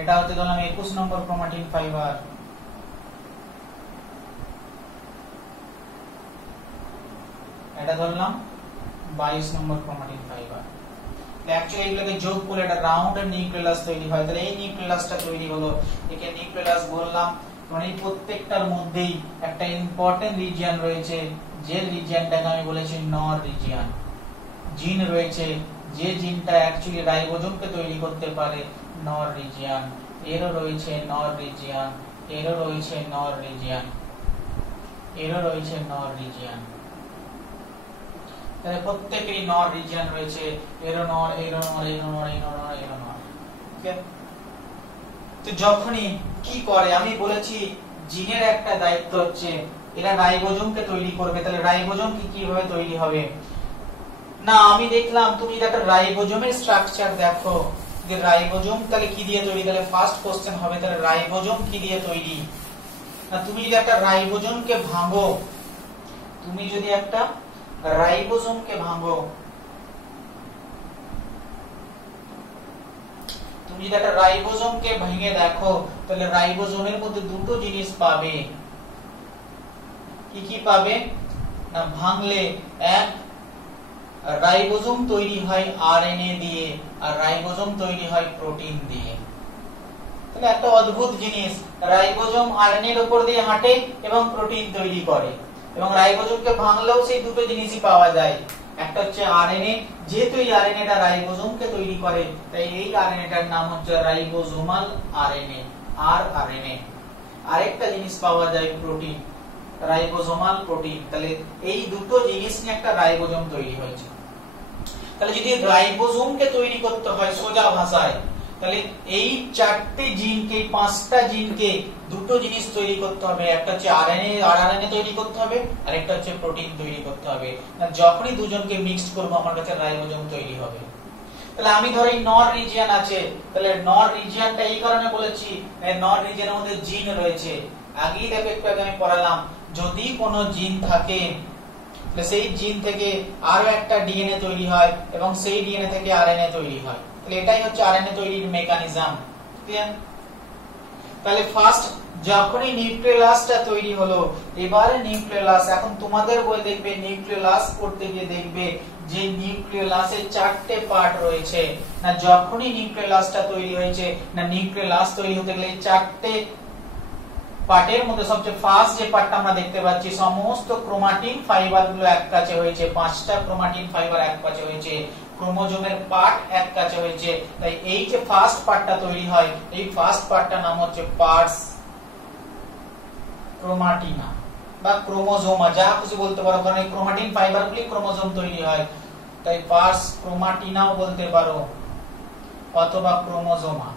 এটা হচ্ছে ধরলাম 21 নম্বর ক্রোমাটিন ফাইবার, এটা ধরলাম 22 নম্বর ক্রোমাটিন ফাইবার। অ্যাকচুয়ালি এগুলোকে যোগ করলে একটা রাউন্ড নিউক্লিয়াস তৈরি হয়। তাহলে এই নিউক্লিয়াসটা তৈরি হলো, একে নিউক্লিয়াস বললাম। মানে এই প্রত্যেকটার মধ্যেই একটা ইম্পর্টেন্ট রিজিয়ন রয়েছে, যে রিজিয়নটাকে আমি বলেছি নর রিজিয়ন। জিন রয়েছে, যে জিনটা অ্যাকচুয়ালি রাইবোজোমকে তৈরি করতে পারে, নর রিজিয়ন। এরও রয়েছে নর রিজিয়ন, এরও রয়েছে নর রিজিয়ন, এরও রয়েছে নর রিজিয়ন। তাহলে প্রত্যেকেরই নর রিজিয়ন রয়েছে, এরও নর, এরও নর, এরও নর, এরও নর, এরও নর। ঠিক আছে? তো যখনই কি করে, আমি বলেছি জিনের একটা দায়িত্ব হচ্ছে এরা রাইবোজোমকে তৈরি করবে। তাহলে রাইবোজোম কিভাবে তৈরি হবে না, আমি দেখলাম তুমি যদি একটা রাইবোজোমের স্ট্রাকচার দেখো, যে রাইবোজোম তাহলে কি দিয়ে তৈরি, তাহলে ফার্স্ট কোশ্চেন হবে তাহলে রাইবোজোম কি দিয়ে তৈরি। না তুমি যদি একটা রাইবোজোমকে ভাঙো, তুমি যদি একটা রাইবোজোমকে ভাঙো, তুমি যদি একটা রাইবোজোমকে ভেঙে দেখো, তাহলে রাইবোজোমের মধ্যে দুটো জিনিস পাবে। কি কি পাবে না, ভাঙলে এক, রাইবোজোম তৈরি হয় আরএনএ দিয়ে, আর রাইবোজোম তৈরি হয় প্রোটিন দিয়ে। তাহলে একটা অদ্ভুত জিনিস, রাইবোজোম আরএনএ এর উপর দিয়ে হাঁটে এবং প্রোটিন তৈরি করে, এবং রাইবোজোমকে ভাঙলেও সেই দুটো জিনিসই পাওয়া যায়। একটা হচ্ছে আরএনএ, যেহেতু এই আরএনএটা রাইবোজোমকে তৈরি করে, তাই এই আরএনএটার নাম হচ্ছে রাইবোজোমাল আরএনএ, আরআরএনএ। আরেকটা জিনিস পাওয়া যায় প্রোটিন, রাইবোজোমাল প্রোটিন। তাহলে এই দুটো জিনিস নিয়ে একটা রাইবোজোম তৈরি হয়েছে। তাহলে যদি রাইবোজোমকে তৈরি করতে হয় সোজা ভাষায়, তাহলে এই চারটে জিনকে, পাঁচটা জিনকে দুটো জিনিস তৈরি করতে হবে। একটা হচ্ছে আরএনএ, আরআরএনএ তৈরি করতে হবে, আর একটা হচ্ছে প্রোটিন তৈরি করতে হবে। যখনই দুজনকে মিক্সড করব আমার কাছে রাইবোজোম তৈরি হবে। তাহলে আমি ধরি নর রিজিয়ন আছে, তাহলে নর রিজিয়নটা এই কারণে বলেছি, নর রিজিয়নের মধ্যে জিন রয়েছে। আগেই দেখো একটু আগে আমি পড়ালাম, যদি কোনো জিন থাকে সেই জিন থেকে আরো একটা ডিএনএ তৈরি হয়, এবং সেই ডিএনএ থেকে আরএনএ তৈরি হয়। তাহলে এটাই হচ্ছে আরএনএ তৈরির মেকানিজম। ক্লিয়ার? তাহলে ফার্স্ট যখনই নিউক্লিয়াসটা তৈরি হলো, এবারে নিউক্লিয়াস, এখন তোমাদের বই দেখবে নিউক্লিয়াস পড়তে গিয়ে দেখবে যে নিউক্লিয়াসের চারটে পার্ট রয়েছে। না যখনই নিউক্লিয়াসটা তৈরি হয়েছে, না নিউক্লিয়াস তৈরি হতে গেলে চারটে পার্টের মধ্যে সবচেয়ে ফার্স্ট যে পার্টটা আমরা দেখতে পাচ্ছি, সমস্ত ক্রোমাটিন ফাইবার গুলো এক কাছে হয়েছে, 5টা ক্রোমাটিন ফাইবার এক কাছে হয়েছে, ক্রোমোজোমের পার্ট এক কাছে হয়েছে। তাই এই যে ফার্স্ট পার্টটা তৈরি হয়, এই ফার্স্ট পার্টটার নাম হচ্ছে পার্স ক্রোমাটিনা বা ক্রোমোজোমা, যা খুশি বলতে পারো, কারণ এই ক্রোমাটিন ফাইবারগুলি ক্রোমোজোম তৈরি হয়। তাই পার্স ক্রোমাটিনাও বলতে পারো, অথবা ক্রোমোজোমা,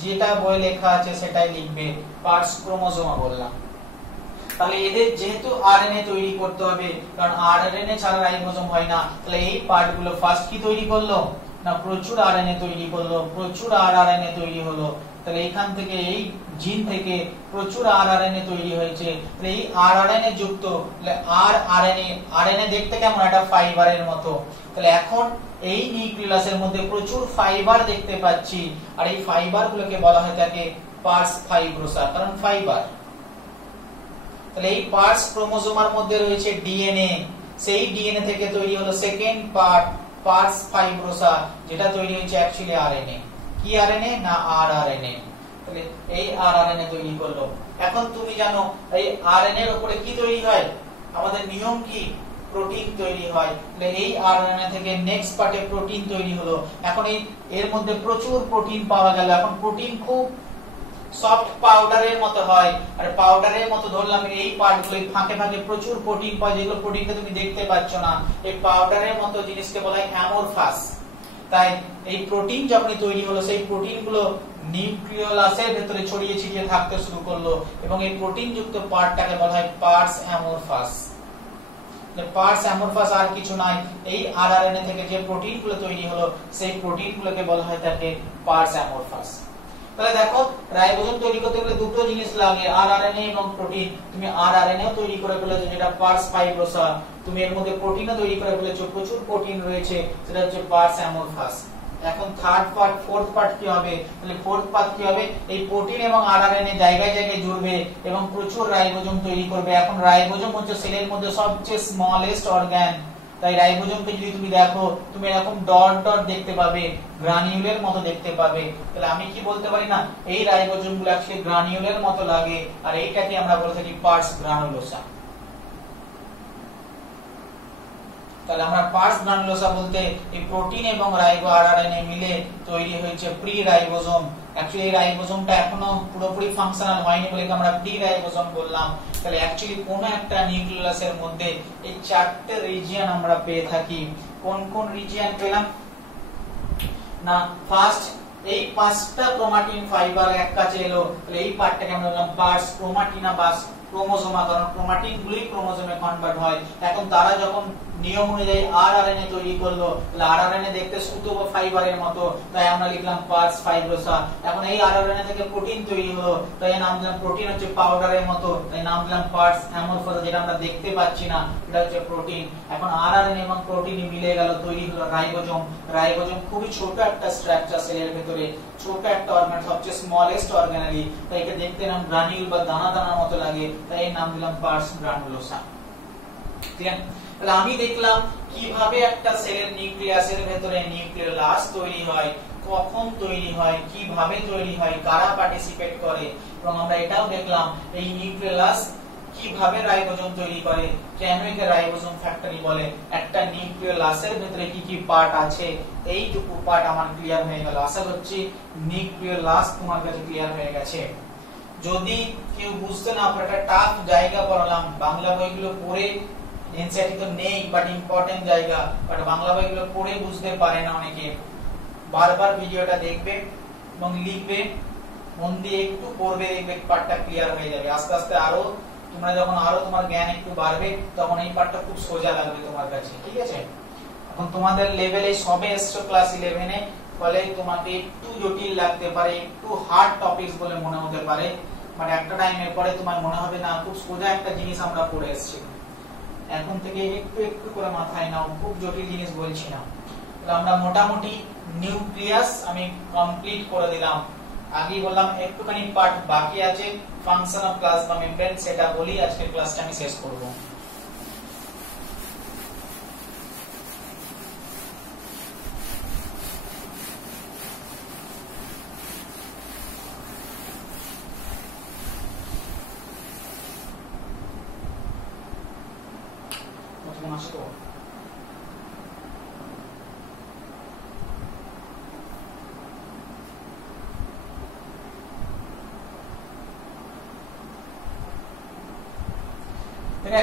যেটা বই লেখা আছে সেটাই লিখবে, পার্স ক্রোমোজোমা বললাম। তাহলে এদের যেহেতু আরএনএ তৈরি করতে হবে, কারণ আরএনএ ছাড়া রাইবোজোম হয় না, তাহলে এই পার্টগুলো ফার্স্ট কি তৈরি করলো না, প্রচুর আরএনএ তৈরি করলো, প্রচুর আরআরএনএ তৈরি হলো। তাহলে এখান থেকে এই জিন থেকে প্রচুর আরআরএনএ তৈরি হয়েছে। তাহলে এই আরআরএনএ যুক্ত আরআরএনএ, আরএনএ দেখতে কেমন, একটা ফাইবারের মতো। তাহলে এখন এই নিউক্লিয়াসের মধ্যে প্রচুর ফাইবার দেখতে পাচ্ছি, আর এই ফাইবার গুলোকে বলা হয় থাকে পার্স ফাইব্রোসা, কারণ ফাইবার। তাহলে এই পার্স ক্রোমোজোমার মধ্যে রয়েছে ডিএনএ, সেই ডিএনএ থেকে তৈরি হলো সেকেন্ড পার্ট পার্স ফাইব্রোসা, যেটা তৈরি হয়েছে অ্যাকচুয়ালি আরএনএ। কি আরএনএ না আরআরএনএ। তাহলে এই আরআরএনএ তৈরি করলো। এখন তুমি জানো এই আরএনএ এর উপরে কি তৈরি হয়, আমাদের নিয়ম কি, প্রোটিন তৈরি হয়। তাহলে এই আরএনএ থেকে নেক্সট পার্টে প্রোটিন তৈরি হলো। এখন এই এর মধ্যে প্রচুর প্রোটিন পাওয়া গেল। এখন প্রোটিন খুব সফট পাউডারের মতো হয়, আর পাউডারের মতো ধরলাম এই পার্টগুলো ফাঁকে ফাঁকে প্রচুর প্রোটিন পাওয়া, যেগুলো প্রোটিনকে তুমি দেখতে পাচ্ছ না। এই পাউডারের মতো জিনিসকে বলা হয় অ্যামোরফাস। তাই এই প্রোটিন যখনই তৈরি হলো, সেই প্রোটিনগুলো নিউক্লিয়াসের ভেতরে ছড়িয়ে ছিটিয়ে থাকতে শুরু করলো, এবং এই প্রোটিন যুক্ত পার্টটাকে বলা হয় পার্স অ্যামোরফাস। পার্স অ্যামোরফাস আর কিছু নয়, এই আরআরএনএ থেকে যে প্রোটিনগুলো তৈরি হলো, সেই প্রোটিনগুলোকে বলা হয় থাকে পার্স অ্যামোরফাস। তাহলে দেখো রাইবোজোম তৈরি করতে গেলে দুটো জিনিস লাগে, আরআরএনএ এবং প্রোটিন। তুমি আরআরএনএও তৈরি করে ফেলেছো, যেটা পার্স ফাইব্রোসা। তুমি এর মধ্যে প্রোটিনও তৈরি করে ফেলেছো, প্রচুর প্রোটিন রয়েছে, সেটা হচ্ছে পার্স অ্যামোরফাস। এখন থার্ড পার্ট, ফোর্থ পার্ট কি হবে? তাহলে ফোর্থ পার্ট কি হবে? এই প্রোটিন এবং আরআরএনএ জায়গায় জায়গায় জুড়বে এবং প্রচুর রাইবোজোম তৈরি করবে। এখন রাইবোজোম হচ্ছে সেলের মধ্যে সবচেয়ে স্মলেস্ট অর্গান। তাই রাইবোজোমকে যদি তুমি দেখো, তুমি এরকম ডট ডট দেখতে পাবে, গ্রানিউলের মতো দেখতে পাবে। তাহলে আমি কি বলতে পারি না, এই রাইবোজোমগুলো অ্যাকচুয়ালি গ্রানিউলের মতো লাগে, আর এইটাকে আমরা বলে থাকি পার্স গ্রানুলোসা। তাহলে আমরা পার্স গ্রানুলোসা বলতে এই প্রোটিন এবং রাইবো আরআরএনএ মিলে তৈরি হয়েছে প্রি রাইবোজোম। অ্যাকচুয়ালি এই রাইবোজোমটা এখনো পুরোপুরি ফাংশনাল হয়নি বলে আমরা প্রি রাইবোজোম বললাম। তাহলে অ্যাকচুয়ালি কোন একটা নিউক্লিয়াসের মধ্যে এই চারটে রিজিয়ন আমরা পেয়ে থাকি। কোন কোন রিজিয়ন পেলাম না? ফার্স্ট, এই পাঁচটা ক্রোমাটিন ফাইবার এক কাছে এলো, তাহলে এই পার্টটাকে আমরা বললাম পার্স ক্রোমাটিনা বা ক্রোমোজোমা, কারণ ক্রোমাটিন গুলি ক্রোমোজোমে কনভার্ট হয়। এখন তারা যখন নিয়ম অনুযায়ী আরআরএনএ তৈরি করলো, তাহলে আরআরএনএ দেখতে সুতো বা ফাইবারের মতো, তাই আমরা লিখলাম পার্স ফাইব্রোসা। এখন এই আরআরএনএ থেকে প্রোটিন তৈরি হলো, তাই নাম দিলাম প্রোটিন হচ্ছে পাউডারের মতো, তাই নাম দিলাম পার্স অ্যামরফোসা, যেটা আমরা দেখতে পাচ্ছি না, এটা হচ্ছে প্রোটিন। এখন আরআরএনএ এবং প্রোটিন মিলে গেল, তৈরি হলো রাইবোজোম। রাইবোজোম খুবই ছোট একটা স্ট্রাকচার সেলের ভিতরে, ছোট একটা অর্গান, সবচেয়ে স্মলেস্ট অর্গানালি, তাই একে দেখতে নাম গ্রানিউল বা দানা দানার মতো লাগে, তাই এর নাম দিলাম পার্স গ্রানুলোসা। ঠিক আছে? তাহলে আমি দেখলাম কিভাবে একটা সেলের নিউক্লিয়াসের ভেতরে নিউক্লিয়াস তৈরি হয়, কখন তৈরি হয়, কিভাবে তৈরি হয়, কারা পার্টিসিপেট করে, এবং আমরা এটাও দেখলাম এই নিউক্লিয়াস কিভাবে রাইবোজোম তৈরি করে, কেন একে রাইবোজোম ফ্যাক্টরি বলে, একটা নিউক্লিয়াসের ভেতরে কি কি পার্ট আছে, এইটুকু পার্ট আমার ক্লিয়ার হয়ে গেল। আশা করছি নিউক্লিয়াস তোমার কাছে ক্লিয়ার হয়ে গেছে। যদি কেউ বুঝতে না পারে, একটা টাফ জায়গা পড়ালাম, বাংলা বইগুলো পড়ে এনসিইআরটি তো নেই, বাট ইম্পর্টেন্ট জায়গা, বাট বাংলা বইগুলো পড়ে বুঝতে পারে না অনেকে। বারবার ভিডিওটা দেখবে এবং লিখবে, মন দিয়ে একটু পড়বে, দেখবে পার্টটা ক্লিয়ার হয়ে যাবে। আস্তে আস্তে আরো তোমরা যখন আরো তোমার জ্ঞান একটু বাড়বে, তখন এই পার্টটা খুব সোজা লাগবে তোমার কাছে। ঠিক আছে? এখন তোমাদের লেভেলে সবে এসছো ক্লাস 11-এ, ফলে তোমাকে একটু জটিল লাগতে পারে, একটু হার্ড টপিকস বলে মনে হতে পারে, বাট একটা টাইমের পরে তোমার মনে হবে না খুব সোজা একটা জিনিস আমরা পড়ে এসেছি। এখন থেকে একটু একটু করে মাথায় নাও, খুব জটিল জিনিস বলছি না। আমরা মোটামুটি নিউক্লিয়াস আমি কমপ্লিট করে দিলাম। আগেই বললাম একটুখানি পার্ট বাকি আছে, ফাংশন অফ প্লাজমা মেমব্রেন, সেটা বলি আজকে ক্লাসটা আমি শেষ করব।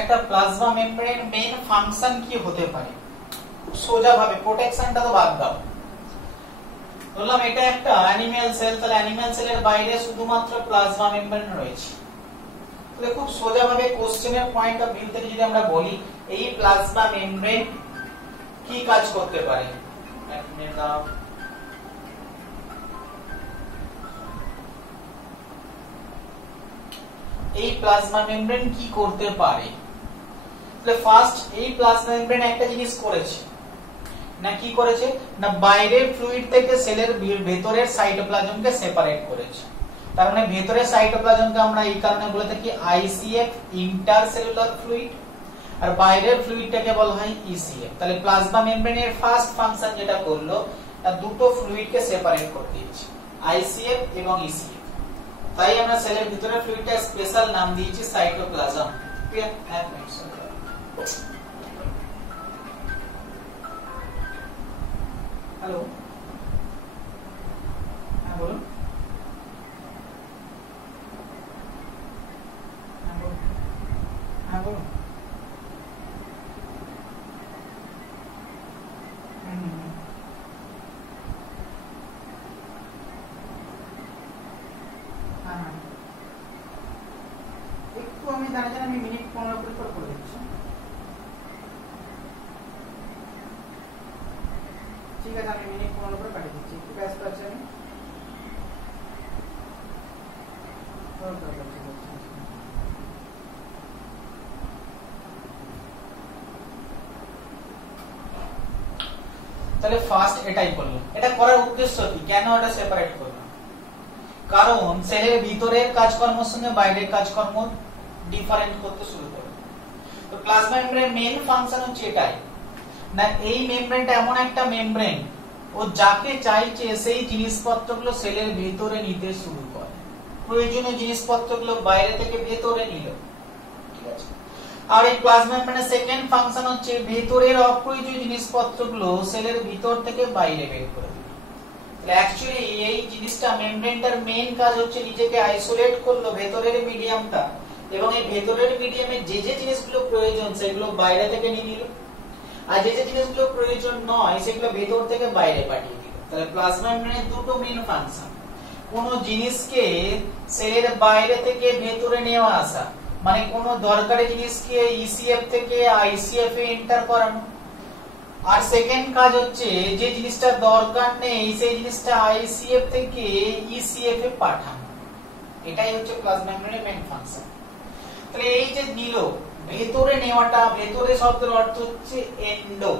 একটা প্লাজমা মেমব্রেন মেইন ফাংশন কি হতে পারে, সোজা ভাবে, প্রোটেকশনটা তো বাদ দাও। বললাম এটা একটা অ্যানিমাল সেল, তাহলে অ্যানিমাল সেলের বাইরে শুধুমাত্র প্লাজমা মেমব্রেন রয়েছে। তাহলে খুব সোজা ভাবে কোশ্চেনের পয়েন্ট অফ ভিউ থেকে যদি আমরা বলি, এই প্লাজমা মেমব্রেন কি কাজ করতে পারে, এই প্লাজমা মেমব্রেন কি করতে পারে? তাহলে ফার্স্ট এই প্লাজমা মেমব্রেন একটা জিনিস করেছে না, কি করেছে না, বাইরের ফ্লুইড থেকে সেলের ভেতরের সাইটোপ্লাজমকে সেপারেট করেছে। তার মানে ভেতরের সাইটোপ্লাজমকে আমরা এই কারণে বলে থাকি আইসিএফ, ইন্টারসেলুলার ফ্লুইড, আর বাইরের ফ্লুইডটাকে বলা হয় ইসিএফ। তাহলে প্লাজমা মেমব্রেনের ফার্স্ট ফাংশন যেটা করলো, দুটো ফ্লুইডকে সেপারেট করে দিয়েছে, আইসিএফ এবং ইসিএফ। তাই আমরা সেলের ভিতরে ফ্লুইডটা স্পেশাল নাম দিয়েছি সাইটোপ্লাজম। ক্লিয়ার? হ্যালো, হ্যাঁ বলুন। হ্যাঁ বলুন। একটু আমি দাঁড়িয়ে আমি মিনিট 15 করে দিচ্ছি। ঠিক আছে, আমি মিনিট 15 করে পাঠিয়ে দিচ্ছি, একটু ব্যস্ত আছি আমি। তাহলে ফার্স্ট এটাই করলাম। এটা করার উদ্দেশ্য কি, কেন এটা সেপারেট করলাম? কারণ সেলের ভিতরের কাজকর্মের সঙ্গে বাইরের কাজকর্ম ডিফারেন্ট করতে শুরু করে। তো প্লাজমা মেমব্রেনের মেইন ফাংশন হচ্ছে এটাই না, এই মেমব্রেনটা এমন একটা মেমব্রেন ও যাকে চাইছে সেই জিনিসপত্রগুলো সেলের ভিতরে নিতে শুরু করে, প্রয়োজনীয় জিনিসপত্রগুলো বাইরে থেকে ভেতরে নিল। ঠিক আছে। আর এই প্লাজমা মেমব্রেনের সেকেন্ড ফাংশন হচ্ছে ভেতরের অপ্রয়োজনীয় জিনিসপত্রগুলো সেলের ভিতর থেকে বাইরে বের করে দিবে। তাহলে অ্যাকচুয়ালি এই জিনিসটা মেমব্রেনটার মেইন কাজ হচ্ছে নিজেকে আইসোলেট করলো ভেতরের মিডিয়ামটা, এবং এই ভেতরের মিডিয়ামে যে যে জিনিসগুলো প্রয়োজন সেগুলো বাইরে থেকে নিয়ে নিল, আর যে যে জিনিসগুলো প্রয়োজন নয় সেগুলো ভেতর থেকে বাইরে পাঠিয়ে দিল। তাহলে প্লাজমা মেমব্রেনের দুটো মেইন ফাংশন, কোন জিনিসকে সেলের বাইরে থেকে ভেতরে নেওয়া আসা, মানে কোন দরকারি জিনিসকে ইসিএফ থেকে আইসিএফ এ এন্টার করানো, আর সেকেন্ড কাজ হচ্ছে যে জিনিসটা দরকার নেই সেই জিনিসটা আইসিএফ থেকে ইসিএফ এ পাঠানো। এটাই হচ্ছে প্লাজমা মেমব্রেনের মেইন ফাংশন। তাহলে এই যে নিল ভেতরে নেওয়াটা, ভেতরে শব্দের অর্থ হচ্ছে এন্ডো,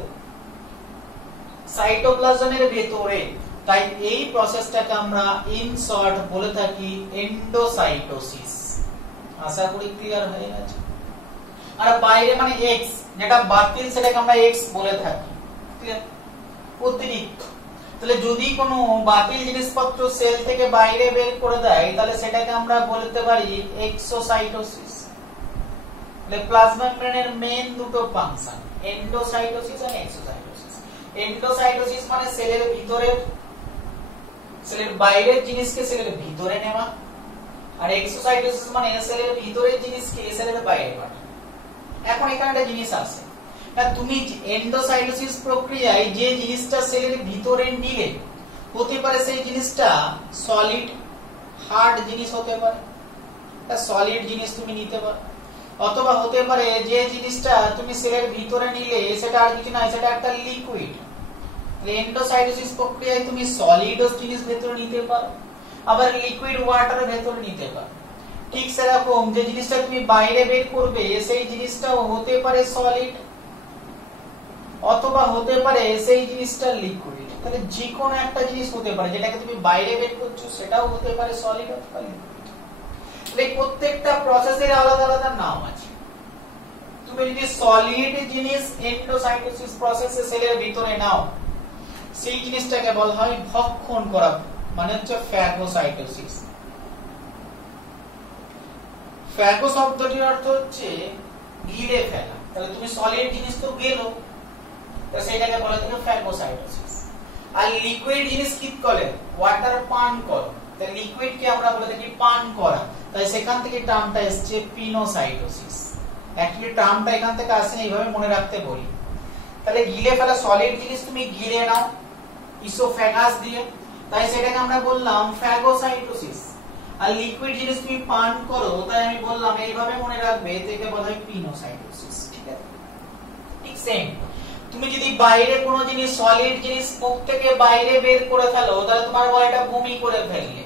সাইটোপ্লাজমের ভেতরে, তাই এই প্রসেসটাকে আমরা ইন শর্ট বলে থাকি এন্ডোসাইটোসিস। আশা করি ক্লিয়ার হয়ে গেছে। আর বাইরে মানে এক্স, যেটা বাতিল সেটাকে আমরা এক্স বলে থাকি। ক্লিয়ার? অতিরিক্ত। তাহলে যদি কোনো বাতিল জিনিসপত্র সেল থেকে বাইরে বের করে দেয় তাহলে সেটাকে আমরা বলতে পারি এক্সোসাইটোসিস। প্লাজমা মেমব্রেনের মেইন দুটো ফাংশন, এন্ডোসাইটোসিস আর এক্সোসাইটোসিস। এন্ডোসাইটোসিস মানে সেলের ভিতরে, সেলের বাইরের জিনিসকে সেলের ভিতরে নেওয়া, আর এক্সোসাইটোসিস মানে সেলের ভিতরের জিনিসকে সেলের বাইরে পাঠানো। এখন এখানে একটা জিনিস আছে না, তুমি এন্ডোসাইটোসিস প্রক্রিয়ায় যে জিনিসটা সেলের ভিতরে নিলে হতে পারে সেই জিনিসটা সলিড হার্ড জিনিস হতে পারে, সলিড জিনিস তুমি নিতে পারো, অথবা হতে পারে যে জিনিসটা তুমি সেলের ভিতরে নিলে সেটা আর কিছু নয়, সেটা একটা লিকুইড। এন্ডোসাইটোসিস প্রক্রিয়ায় তুমি সলিড জিনিস ভেতরে নিতে পারো, আবার লিকুইড ওয়াটারের ভেতরে নিতে পারো। ঠিক সেরকম যে জিনিসটা তুমি বাইরে বের করবে সেই জিনিসটাও হতে পারে সলিড, অথবা হতে পারে সেই জিনিসটা লিকুইড। তাহলে যে কোনো একটা জিনিস হতে পারে, যেটাকে তুমি বাইরে বের করছো সেটাও হতে পারে সলিড অথবা লিকুইড। প্রত্যেকটা প্রসেসের আলাদা আলাদা নাম আছে। তুমি যদি সলিড জিনিস এন্ডোসাইটোসিস প্রসেসে সেলের ভিতরে নাও সেই জিনিসটাকে বলা হয় ভক্ষণ করা, মানে হচ্ছে ফ্যাগোসাইটোসিস। ফ্যাগো শব্দটির অর্থ হচ্ছে গিলে ফেলা। তাহলে তুমি সলিড জিনিস তো গেলো, সেটাকে বলা হয় ফ্যাগোসাইটোসিস। আর লিকুইড জিনিস কি করে, ওয়াটার পান করো, তাহলে লিকুইড কে আমরা বলে থাকি পান করা, তাই সেখান থেকে টার্মটা এসেছে পিনোসাইটোসিস। অ্যাকচুয়ালি টার্মটা এখান থেকে আসে, এইভাবে মনে রাখতে বলি। তাহলে গিলে ফেলা সলিড জিনিস তুমি গিলে নাও ইসোফ্যাগাস দিয়ে, তাই সেটাকে আমরা বললাম ফ্যাগোসাইটোসিস। আর লিকুইড জিনিস তুমি পান করো, তাই আমি বললাম এইভাবে মনে রাখবে, এটাকে বলা হয় পিনোসাইটোসিস। ঠিক আছে? ঠিক সেম তুমি যদি বাইরে কোনো জিনিস সলিড জিনিস মুখ থেকে বাইরে বের করে ফেলো তাহলে তোমার বডিটা বমি করে ফেললে,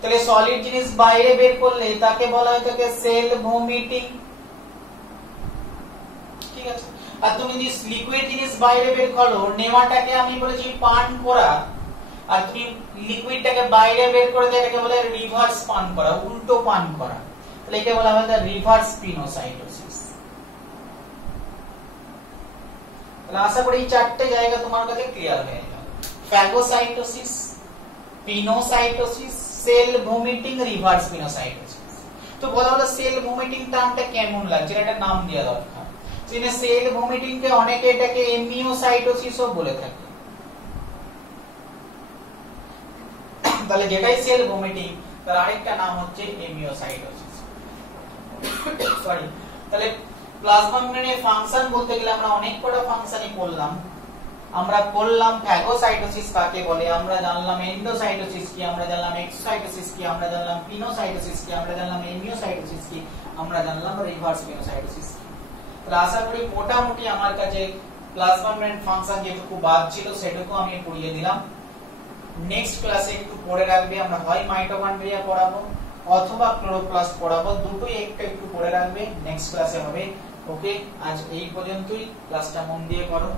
তাহলে সলিড জিনিস বাইরে বের করলে তাকে বলা হয় থাকে সেল ভমিটিং। ঠিক আছে? আর তুমি যদি লিকুইড জিনিস বাইরে বের করো, নেওয়াটাকে আমি বলেছি পান করা, আর তুমি লিকুইডটাকে বাইরে বের করে দিয়ে এটাকে বলা হয় রিভার্স পান করা, উল্টো পান করা, তাহলে একে বলা হয় রিভার্স পিনোসাইটোসিস। তাহলে আশা করি এই চারটে জায়গা তোমার কাছে ক্লিয়ার হয়ে গেল। Phagocytosis, pinocytosis, cell vomiting, reverse pinocytosis. তো বলা হলো সেল ভমিটিং টার্মটা কেমন লাগছে, এটা নাম দেওয়া দরকার। যেখানে সেল ভমিটিং কে অনেকে এটাকে এমিওসাইটোসিসও বলে থাকে। তাহলে যেটাই সেল ভমিটিং তার আরেকটা নাম হচ্ছে এমিওসাইটোসিস। সরি। তাহলে প্লাজমা মেমব্রেনের ফাংশন বলতে গেলে আমরা অনেক কটা ফাংশনই করলাম। আমরা করলাম ফ্যাগোসাইটোসিস কাকে বলে, আমরা জানলাম এন্ডোসাইটোসিস কি, আমরা জানলাম এক্সোসাইটোসিস কি, আমরা জানলাম পিনোসাইটোসিস কি, আমরা জানলাম এমিওসাইটোসিস কি, আমরা জানলাম রিভার্স পিনোসাইটোসিস কি। তাহলে আশা করি মোটামুটি আমার কাছে প্লাজমা মেমব্রেন ফাংশন যেটুকু বাদ ছিল সেটুকু আমি পড়িয়ে দিলাম। নেক্সট ক্লাসে একটু পড়ে রাখবে, আমরা হয় মাইটোকন্ড্রিয়া পড়াবো অথবা ক্লোরোপ্লাস্ট পড়াবো, দুটোই একটু পড়ে রাখবে, নেক্সট ক্লাসে হবে। ওকে, আজ এই পর্যন্তই, ক্লাসটা মন দিয়ে করো।